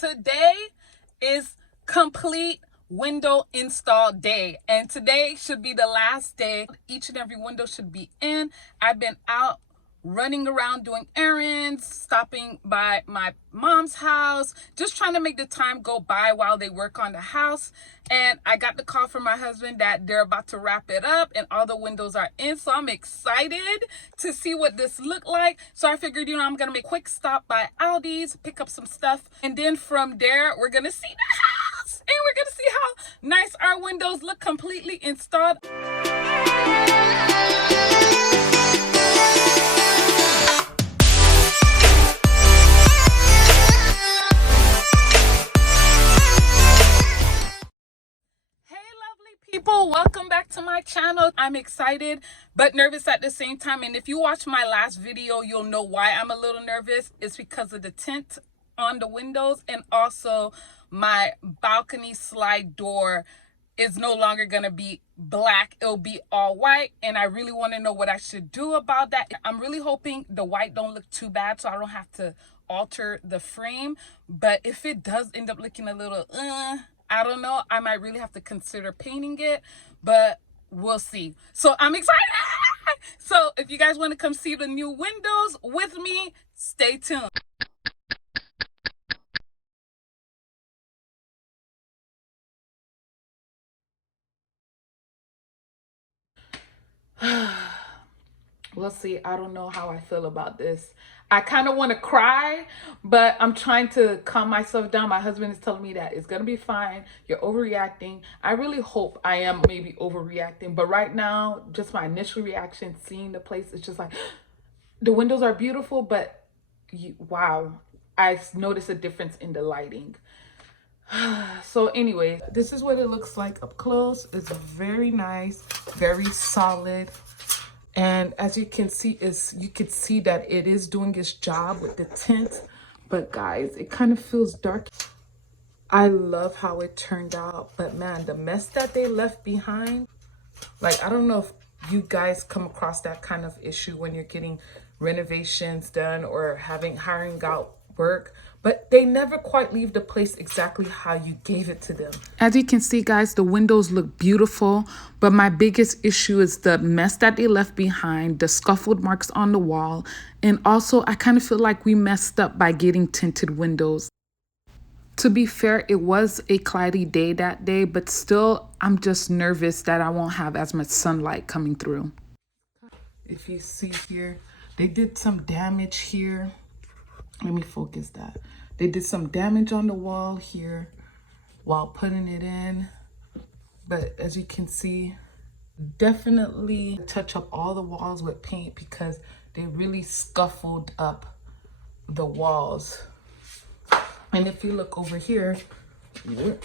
Today is complete window install day, and today should be the last day. Each and every window should be in. I've been out running around doing errands, stopping by my mom's house, just trying to make the time go by while they work on the house. And I got the call from my husband that they're about to wrap it up and all the windows are in, so I'm excited to see what this look like. So I figured, I'm gonna make a quick stop by Aldi's, pick up some stuff, and then from there we're gonna see the house and we're gonna see how nice our windows look completely installed. People, welcome back to my channel. I'm excited but nervous at the same time, and if you watch my last video you'll know why I'm a little nervous. It's because of the tint on the windows, and also my balcony slide door is no longer gonna be black, it'll be all white, and I really want to know what I should do about that. I'm really hoping the white don't look too bad so I don't have to alter the frame, but if it does end up looking a little I don't know, I might really have to consider painting it, but we'll see. So I'm excited. So if you guys want to come see the new windows with me, stay tuned. We'll see. I don't know how I feel about this. I kind of want to cry, but I'm trying to calm myself down. My husband is telling me that it's going to be fine. You're overreacting. I really hope I am maybe overreacting, but right now, just my initial reaction, seeing the place, it's just like, the windows are beautiful, but wow, I noticed a difference in the lighting. So anyways, this is what it looks like up close. It's very nice, very solid. And as you can see, you could see that it is doing its job with the tint. But guys, it kind of feels dark. I love how it turned out, but man, the mess that they left behind, like, I don't know if you guys come across that kind of issue when you're getting renovations done or hiring out work, but they never quite leave the place exactly how you gave it to them. As you can see, guys, the windows look beautiful, but my biggest issue is the mess that they left behind, the scuffled marks on the wall, and also I kind of feel like we messed up by getting tinted windows. To be fair, it was a cloudy day that day, but still, I'm just nervous that I won't have as much sunlight coming through. If you see here, they did some damage here. Let me focus that. They did some damage on the wall here while putting it in. But as you can see, definitely touch up all the walls with paint because they really scuffled up the walls. And if you look over here, look at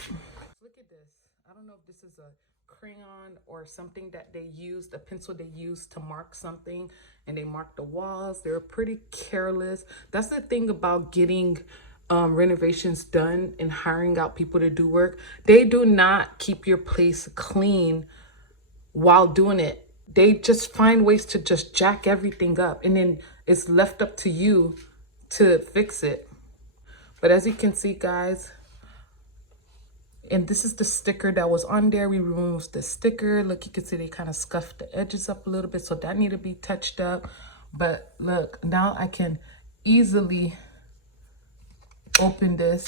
this. I don't know if this is a crayon or something that they used, a pencil they used to mark something, and they marked the walls. They're pretty careless. That's the thing about getting renovations done and hiring out people to do work. They do not keep your place clean while doing it. They just find ways to just jack everything up, and then it's left up to you to fix it. But as you can see, guys, and this is the sticker that was on there. We removed the sticker. Look, you can see they kind of scuffed the edges up a little bit, so that need to be touched up. But look, now I can easily open this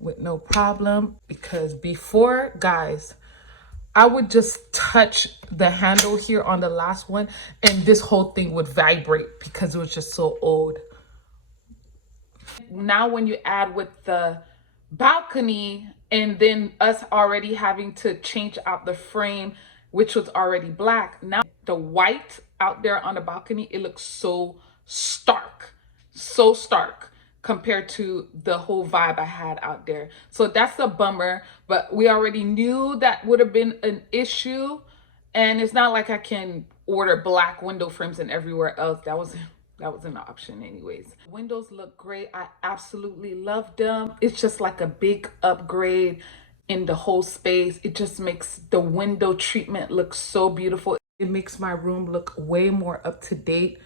with no problem, because before, guys, I would just touch the handle here on the last one and this whole thing would vibrate because it was just so old. Now when you add with the balcony and then us already having to change out the frame, which was already black, now the white out there on the balcony, it looks so stark compared to the whole vibe I had out there. So that's a bummer, but we already knew that would have been an issue, and it's not like I can order black window frames and everywhere else. That was an option anyways. Windows look great. I absolutely love them. It's just like a big upgrade in the whole space. It just makes the window treatment look so beautiful. It makes my room look way more up to date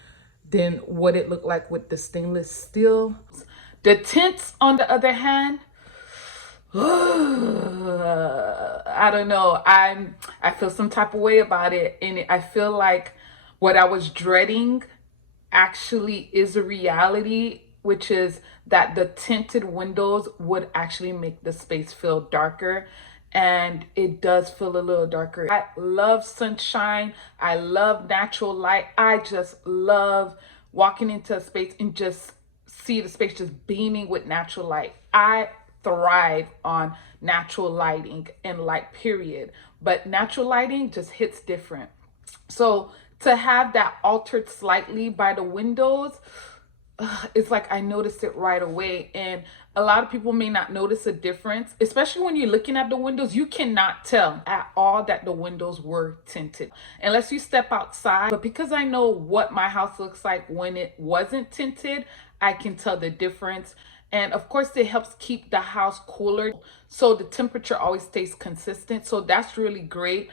than what it looked like with the stainless steel. The tints, on the other hand, I don't know. I feel some type of way about it, and I feel like what I was dreading actually is a reality, which is that the tinted windows would actually make the space feel darker. And it does feel a little darker. I love sunshine. I love natural light. I just love walking into a space and just see the space just beaming with natural light. I thrive on natural lighting and light, period. But natural lighting just hits different. So to have that altered slightly by the windows, it's like I noticed it right away. And a lot of people may not notice a difference, especially when you're looking at the windows. You cannot tell at all that the windows were tinted unless you step outside. But because I know what my house looks like when it wasn't tinted, I can tell the difference. And of course, it helps keep the house cooler, so the temperature always stays consistent. So that's really great.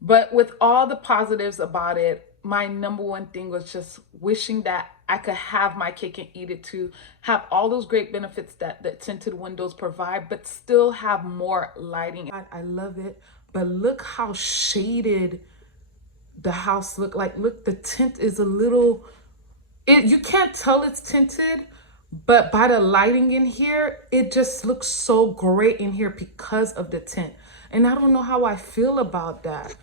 But with all the positives about it, my number one thing was just wishing that I could have my cake and eat it too, have all those great benefits that the tinted windows provide, but still have more lighting. I love it, but look how shaded the house look like. Look, the tint is a little, you can't tell it's tinted, but by the lighting in here, it just looks so great in here because of the tint. And I don't know how I feel about that.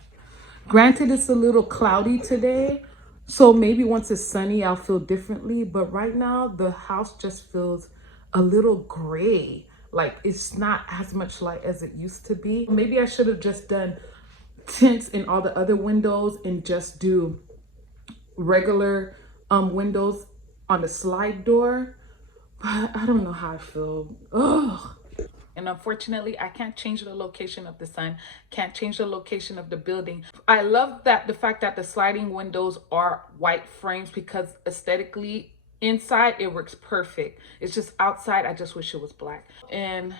Granted, it's a little cloudy today, so maybe once it's sunny, I'll feel differently. But right now, the house just feels a little gray. Like it's not as much light as it used to be. Maybe I should have just done tints in all the other windows and just do regular windows on the slide door. But I don't know how I feel. Ugh. And unfortunately, I can't change the location of the sun, can't change the location of the building. I love that the fact that the sliding windows are white frames, because aesthetically inside it works perfect. It's just outside, I just wish it was black. And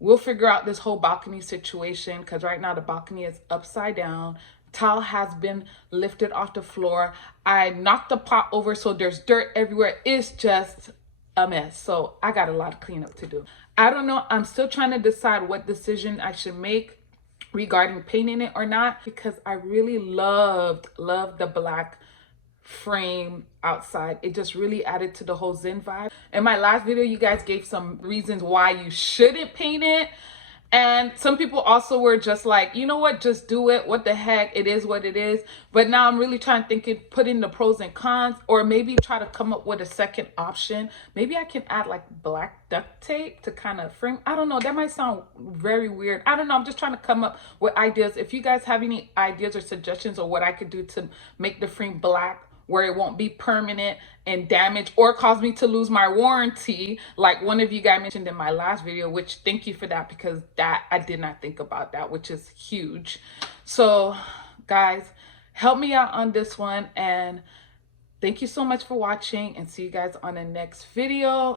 we'll figure out this whole balcony situation, because right now the balcony is upside down. Tile has been lifted off the floor. I knocked the pot over, so there's dirt everywhere. It's just a mess. So I got a lot of cleanup to do. I don't know. I'm still trying to decide what decision I should make regarding painting it or not, because I really loved the black frame outside. It just really added to the whole Zen vibe. In my last video, you guys gave some reasons why you shouldn't paint it. And some people also were just like, you know what, just do it. What the heck, it is what it is. But now I'm really trying to put in the pros and cons, or maybe try to come up with a second option. Maybe I can add like black duct tape to kind of frame. I don't know, that might sound very weird. I don't know, I'm just trying to come up with ideas. If you guys have any ideas or suggestions or what I could do to make the frame black, where it won't be permanent and damage or cause me to lose my warranty, like one of you guys mentioned in my last video, which thank you for that, because that I did not think about that, which is huge. So guys, help me out on this one, and thank you so much for watching, and see you guys on the next video.